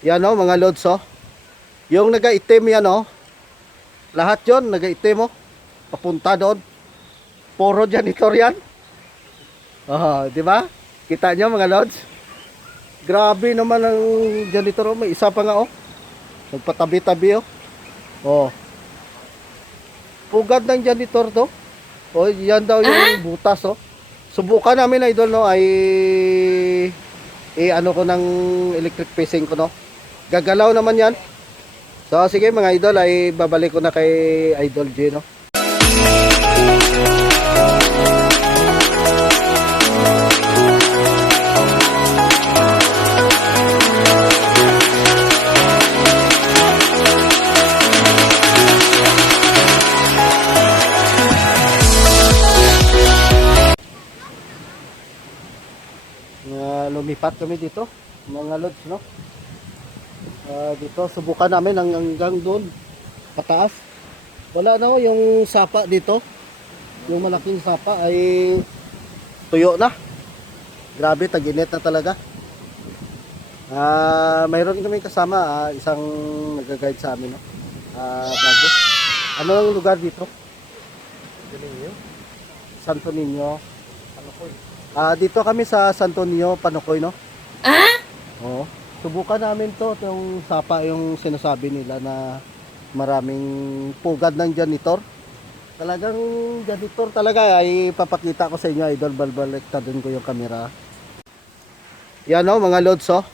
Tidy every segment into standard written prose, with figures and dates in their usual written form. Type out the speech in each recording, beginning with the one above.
Yan o mga lods o. Yung nagaitim yan o. Lahat yon nagaitim o. Papunta doon. Puro janitor yan. Oh, di ba? Kita nyo mga lods? Grabe naman ang janitor o. May isa pa nga o. Nagpatabi-tabi o. Oh. Pugad ng janitor to. O yan daw yung butas o. Subukan namin idol no ay ano ko ng electric facing ko no. Gagalaw naman yan. So sige mga idol ay babalik ko na kay Idol J no. Lumipat kami dito mga lods no. Dito subukan namin hanggang doon pataas. Wala na yung sapa dito. Yung malaking sapa ay tuyo na. Grabe, tag-init na talaga. Mayroon kami kasama isang nag-guide sa amin no. Bago. Ano ang lugar dito? Santo Niño. Panokoy. Dito kami sa Santo Niño, Panokoy no. Oo. Subukan namin to, yung sapa yung sinasabi nila na maraming pugad ng janitor. Talagang janitor talaga ay papakita ko sa inyo idol, balbaliktadin ko yung camera. Yan o mga lods o.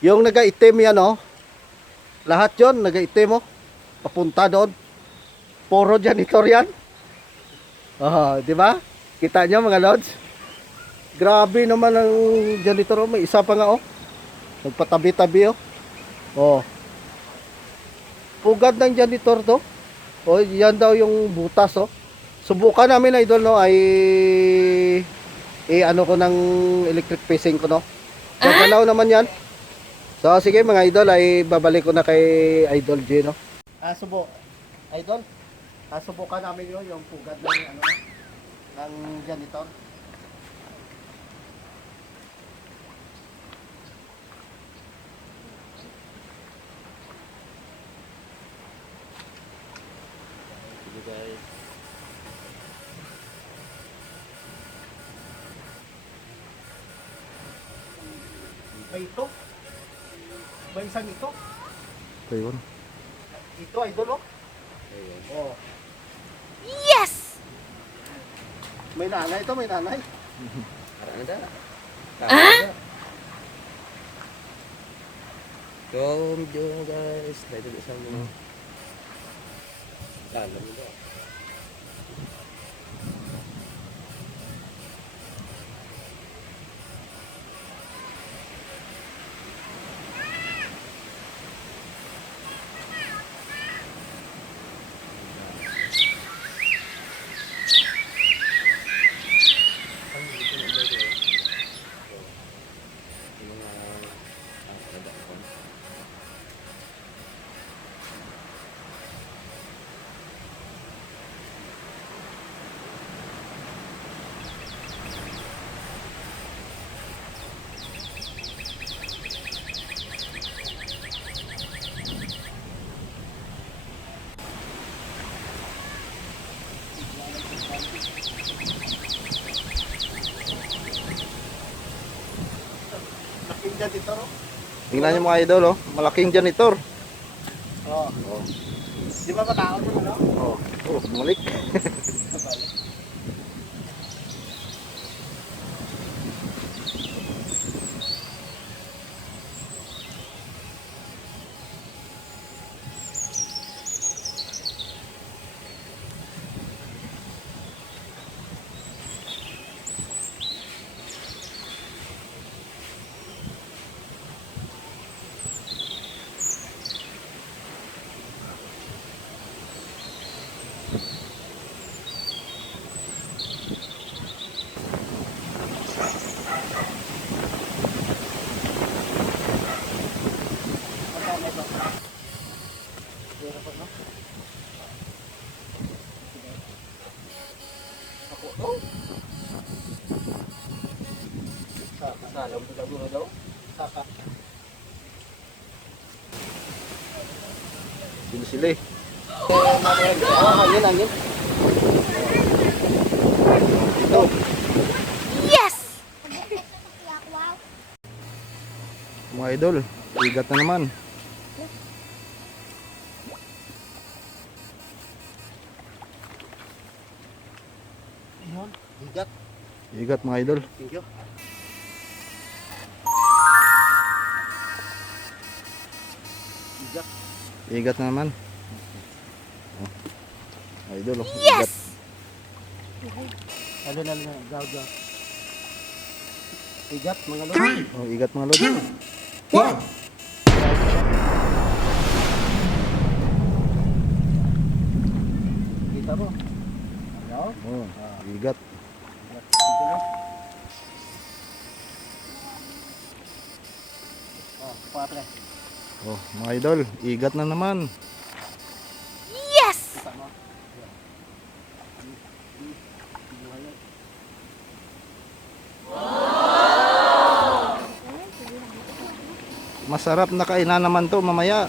Yung nagaitim yan o. Lahat yon nagaitim o. Papunta doon. Puro janitor yan. Di ba? Kita nyo mga lods? Grabe naman ang janitor o. May isa pa nga o. Nagpatabi-tabi o. Oh. Pugad ng janitor to. O yan daw yung butas o. Subukan namin idol no ay ano ko ng electric facing ko no. Gagalaw naman yan. So sige mga idol ay babalik ko na kay Idol J no. Idol. Subukan namin yung pugad ng ng janitor. Guys. Ba ito? Ba isang ito? Ayun. Ito idol oh. Ayun. Oh. Yes! May nanay ito, may nanay. Parang ada. Medyo guys, dito sa mga dalam ito. Janitor oh. Tingnan niyo mga idol oh, malaking janitor. Oh. Di ba mataon mo no? Bumalik. Sili-sili. Hangin. Ito. Yes! Mga idol, igat na naman. Ayun, higat. Igat mga idol. Thank you. Higat. Igat na naman. Oh. Idol, oh. Yes! Ano na, gaw. Higat, mga lolo. Igat. Oh, igat mga lods. Kita mo? Ayaw? Oh, igat. Oh, patre. Oh, mga idol, igat na naman. Yes! Kita mo? Masarap na kainan naman to mamaya.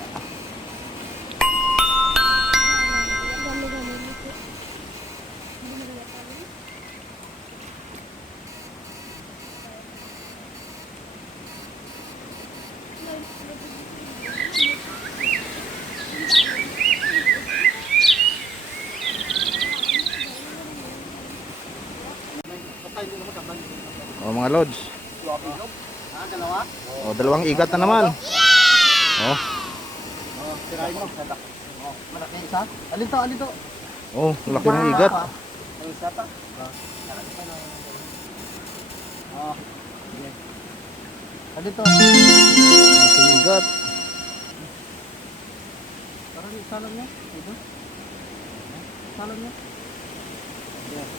Oh, mga lods. Dalawa? Oh, dalawang igat na naman. Oh, Oh, tirahin mo. Oh, malaki isa. Alin to? oh, laki ng igat. Ang isa pa. Oh, sige. Alin to? Laking igat. Parang salam niya. Ito. Salam niya. Ayan.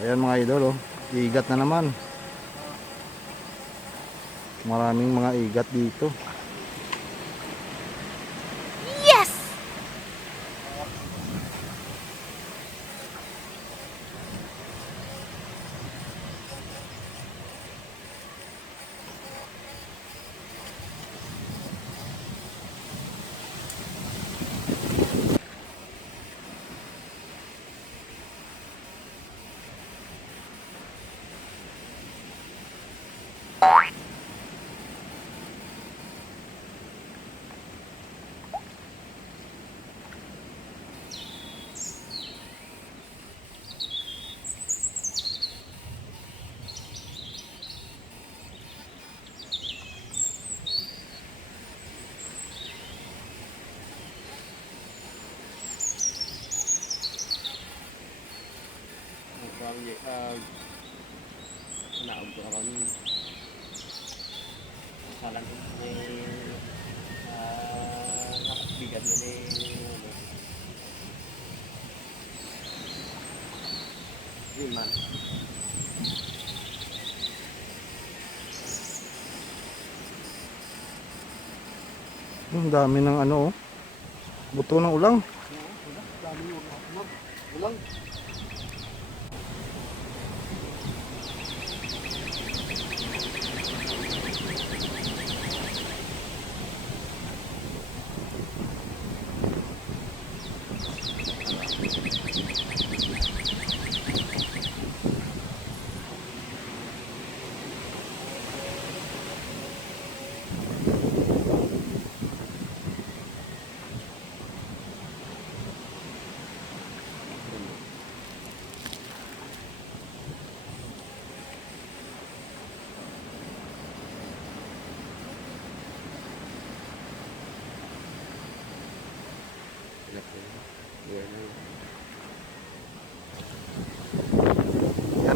Ayan mga idol, oh. Igat na naman. Maraming mga igat dito. Yes! Naog ko karon salan ko ni nakakbigan mo ni Iman. Ang dami ng ano, oh. Buto ng ulang. Ulang.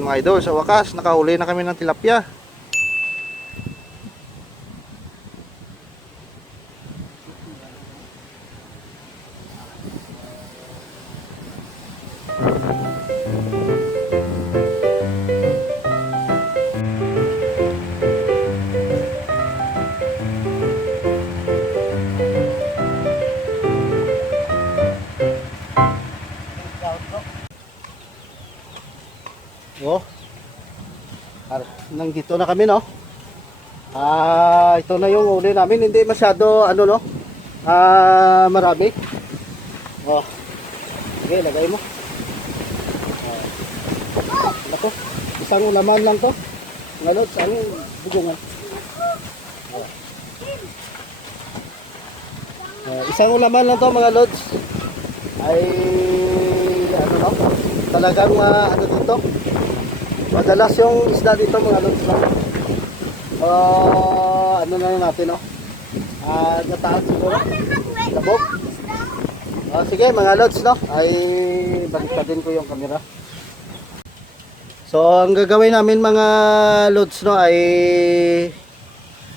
Yan mga idol, sa wakas, nakahuli na kami ng tilapia. Oh. Nandito na kami, no? Ito na yung uli namin. Hindi masyado, ano, no? Marami. Oh. Sige, lagay mo. Ako, isang ulaman lang to. Ngalot, ano yung bugungan? Isang ulaman lang to, mga lods. Ay, ano, no? Talagang, ano dito? Madalas yung isda dito, mga lods, no? Ano na yun natin, no? Gataan siguro. Labog. Sige, mga lods, no? Ay, baliktadin ko yung camera. So, ang gagawin namin, mga lods, no, ay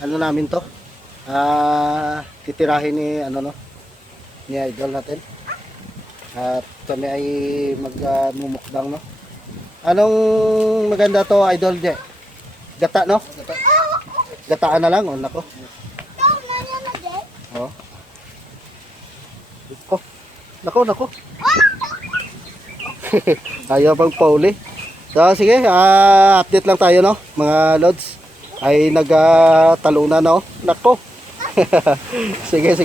ano namin to? Titirahin ni, ano, no? Ni idol natin. At kami ay magmumukbang, no? Anong maganda to, idol, Je? Gata, no? Gataan na lang, nako. Oh. Nako. Ayaw pang pauli. So, sige, update lang tayo, no? Mga lods. Ay nagtalunan, no? Nako. Sige.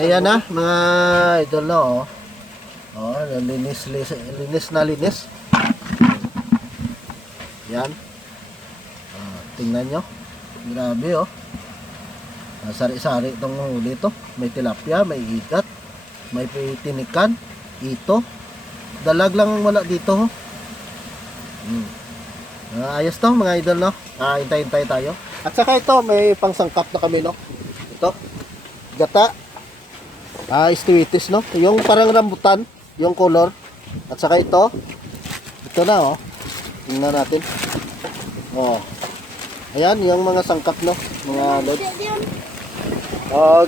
Ayan na, mga idol, no? Linis na linis. Yan. Tingnan nyo. Grabe, oh. Sari-sari itong huli to. May tilapia, may ikat, may tinikan, ito. Dalag lang wala dito, oh. Ayos to, mga idol, no? Hintay-hintay tayo. At saka ito, may pangsangkap na kami, no? Ito. Gata. Istiwitis, no? Yung parang rambutan, yung color. At saka ito. Ito na, oh. Tingnan natin. Oh. Ayan, yung mga sangkap, no? Mga lods.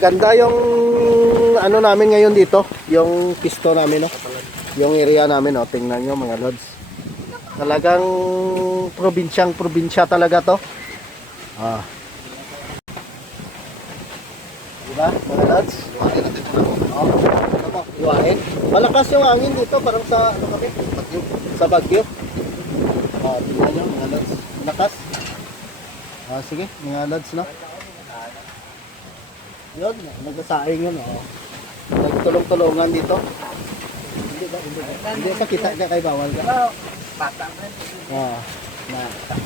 Ganda yung ano namin ngayon dito. Yung pisto namin, no? Yung area namin, no? Tingnan nyo, mga lods. Talagang probinsya talaga to. Diba, mga lods? Iwain natin ito na. Iwain. Malakas yung hangin dito, parang sa, ano kami? Bagyo. Sa Bagyo. Tingnan nyo, mga lods. Malakas. Sige, mga lods, no? Yun, nagsasaing yun, oh. Nagtulong-tulungan dito. Hindi ka kita ka kay bawal ka.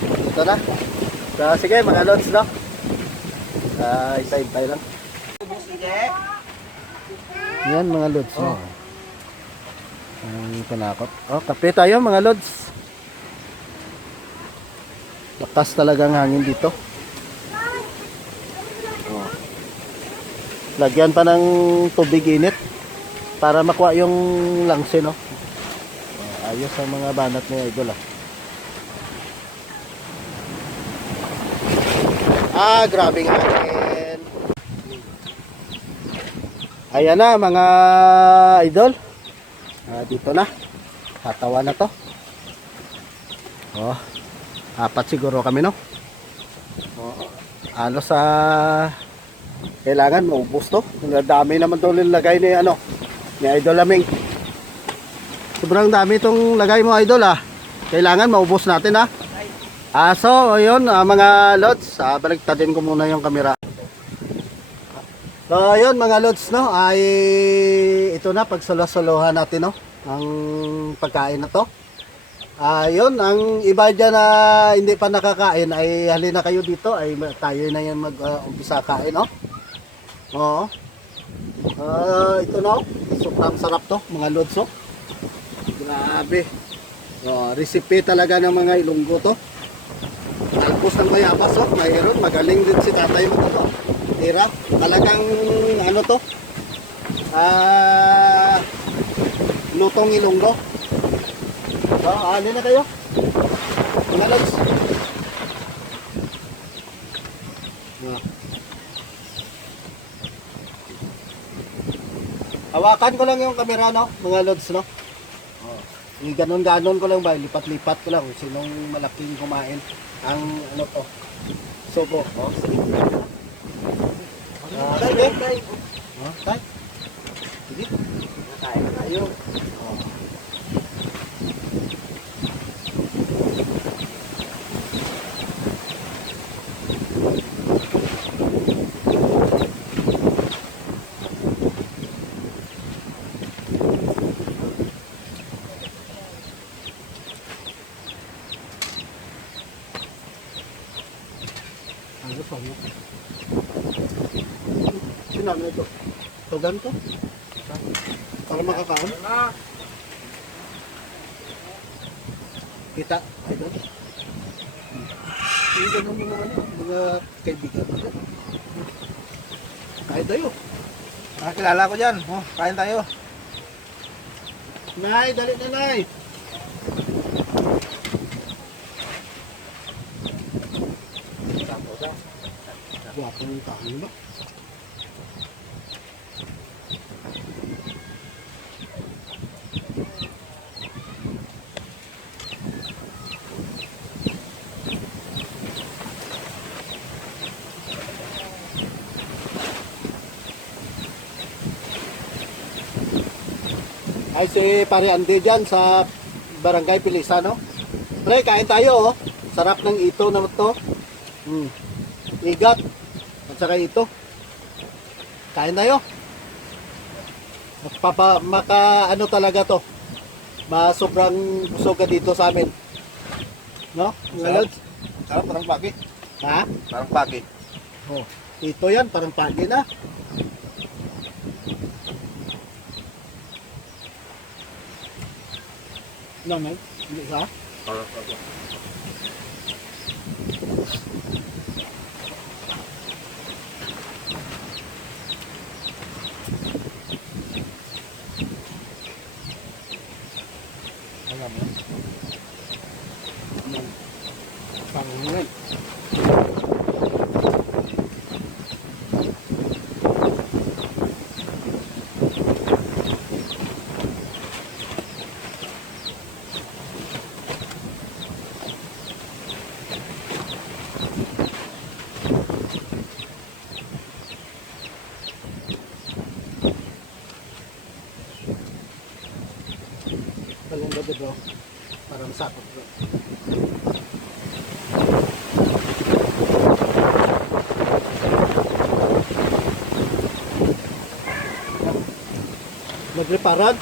Dito na. So, sige, mga lods, no? Isa-intay lang. Yan, mga lods, no? Ang panakot. Kape tayo, mga lods. Lakas talagang hangin dito. Lagyan pa ng tubig init para makuha yung langse, no? Ayos ang mga banat ni idol, grabe nga hangin. Ayan na, mga idol. Dito na. Tatawa na to. Apat siguro kami, no? Alos kailangan maubos to. Dami naman to nilagay ni ni Idol Laming. Sobrang dami itong lagay mo, idol, Kailangan maubos natin, so ayun, mga lods, baliktadin ko muna yung camera. So ayun, mga lods, no, ay ito na, pagsalo-salohan natin, no, ang pagkain na to. Ayun, ang iba dyan na hindi pa nakakain ay halina kayo dito, ay tayo na yan mag-umpisa kain, no. Oo. Ito na, sobrang sarap to, mga lods, oh. Grabe. Recipe talaga ng mga Ilonggo to. Talpos ng bayabas, oh. Mayroon, magaling din si tatay mo to. Tira, talagang ano to? Lutong Ilonggo. So, alin na kayo? Mga lods. Hawakan ko lang yung camera, no? Mga lods, no? Ganon-ganon ko lang ba? Lipat-lipat ko lang kung sinong malaking kumain. Ang ano to? Subo. Oh, sige. Sige. Oh, tay. Sige. Tayo na tayo. Oh. Ano pa mo? Sinama ito. Tugan to. Para makakaon. Kita. Ay doon. Hindi ganun mga ano, mga kaibigan. Kahit tayo. Kilala ko dyan. Oh, kain tayo. Nay, dali na nay. Guwapo ng tao ba? Ay si Pare Andy dyan sa Barangay Pilisano. Pre, kain tayo oh. Sarap ng ito na to. Igat. At saka ito. Kain tayo. Maka ano talaga to. Sobrang busog ka dito sa amin. No? Ngayon? Sarap, parang pagi. Ha? Parang pagi. Oh, ito yan, parang pagi na. No, no? Hindi ka? Parang pagi. Alam mo? Pangunan. Talong ba bro? Parang sakot bro. Nagreparan.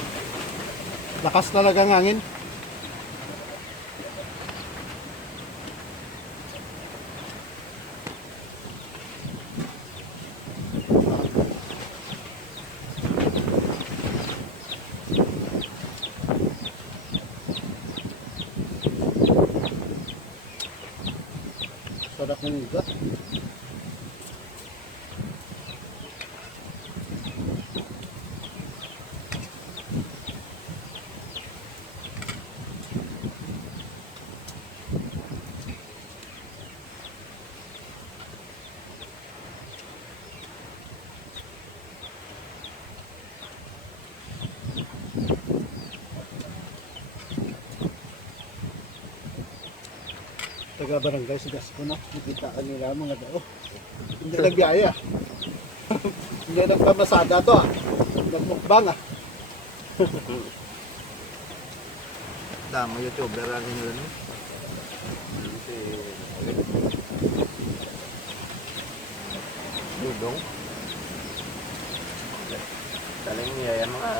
Lakas talaga ng hangin. Sarap ng igat. Taga barangay sa Gasco na. Nakita ka nila mga dao. Hindi nagbiyaya. Hindi nagpamasada to ah. Nagmukbang ah. Damo YouTuber lang nila no. Dudong. Taling niyaya mga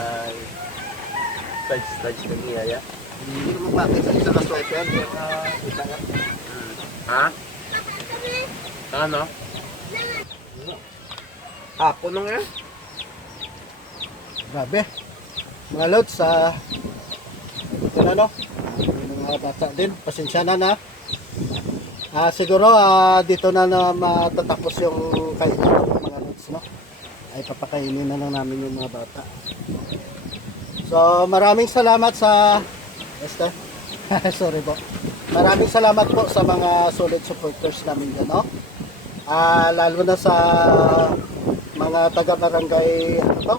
stage ng niyaya. Hindi mo bakit sa isang sweater yung isa nga. Ha? Ano? Ako nung yan? Grabe. Mga lods sa ito na no. Mga bata din. Pasensya na na. Siguro dito na matatapos yung kainan mga lods no. Ay papakainin na lang namin yung mga bata. So maraming salamat sa Esther. Sorry po. Maraming salamat po sa mga solid supporters namin dyan, no? Lalo na sa mga taga-barangay, ano to?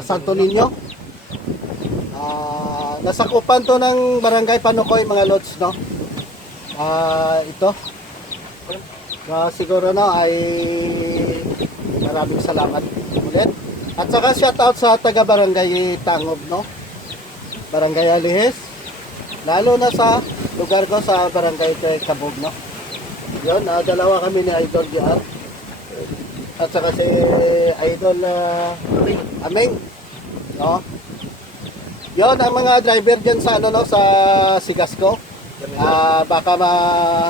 Santo Niño. Nasakupan to ng barangay Panukoy, mga lods, no? Ito. Siguro, no, ay maraming salamat ulit. At saka shoutout sa taga-barangay Tangob, no? Barangay Alihes. Lalo na sa lugar ko sa barangay Kabog, no? Yun, dalawa kami ni Idol DR. At saka si Idol Aming, no? Yun, ang mga driver dyan sa, ano, no, sa Sigasco. Baka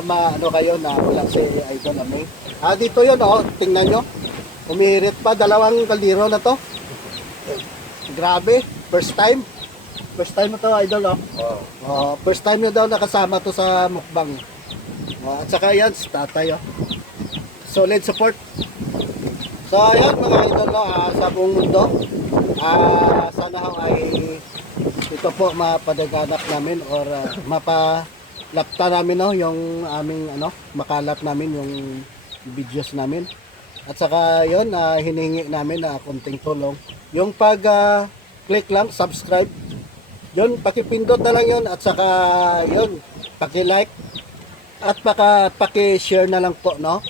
ano kayo na wala si Idol Aming. Dito yun, oh, tingnan nyo. Umihirit pa, dalawang kaldero na to. Grabe, first time. First time na to, Idol, oh. First time na daw nakasama to sa mukbang. At saka yan, si tatay, oh. Solid support. So, ayan, mga Idol, no, sa buong mundo. Sana ay ito po mapadaganap namin or mapalapta namin, no, yung aming, ano, makalat namin yung videos namin. At saka yun, hinihingi namin na konting tulong. Yung pag-click lang, subscribe. Yun, pakipindot na lang yun. At saka yun, paki-like. At paki-share na lang po, no?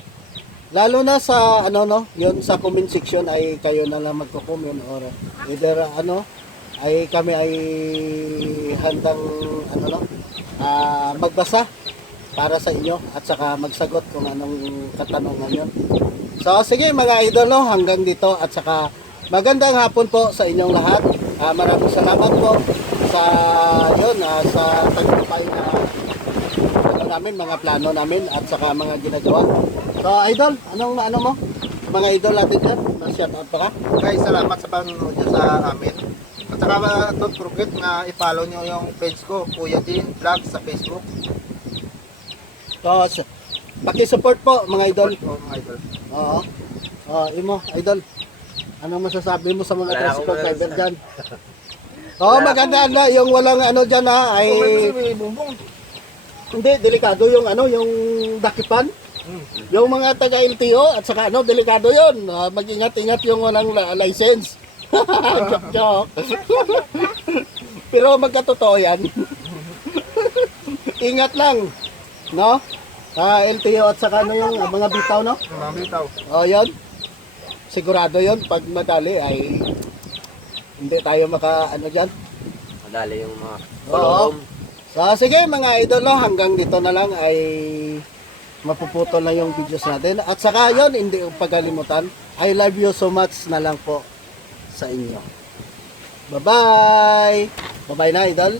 Lalo na sa, ano, no, yun sa comment section ay kayo na lang magko-comment or either, ano, ay kami ay handang, ano, no, magbasa para sa inyo at saka magsagot kung anong katanungan yun. So, sige mga idol, no, hanggang dito at saka magandang hapon po sa inyong lahat. Maraming salamat po sa yun, sa tagumpay na ano namin, mga plano namin at saka mga ginagawa. So, idol, ano mo? Mga idol natin dyan, shout out pa ka? Guys, salamat sa panonood nyo sa amin. At saka don't forget na i-follow nyo yung page ko, Kuya Jean Vlog sa Facebook. So, paki-support po mga idol. Mga idol. Oo. Imo, idol. Anong masasabi mo sa mga Wala akong subscriber dyan? Oo, maganda na. Yung walang ano dyan ha, ay... May bumbong. Hindi, delikado yung ano, yung dakipan. Yung mga taga-LTO at saka ano, delikado yun. Mag-ingat-ingat yung walang license. Joke. Pero magkatotoo yan. Ingat lang. No? LTO at saka ano yung mga bitaw, no? Mga bitaw. O, yun. Sigurado yun. Pag madali ay hindi tayo ano dyan. Madali yung mga Oo. So, sige mga idol, no, hanggang dito na lang ay mapuputol na yung videos natin. At saka yun, hindi yung pagkalimutan. I love you so much na lang po sa inyo. Bye-bye! Bye-bye na, idol.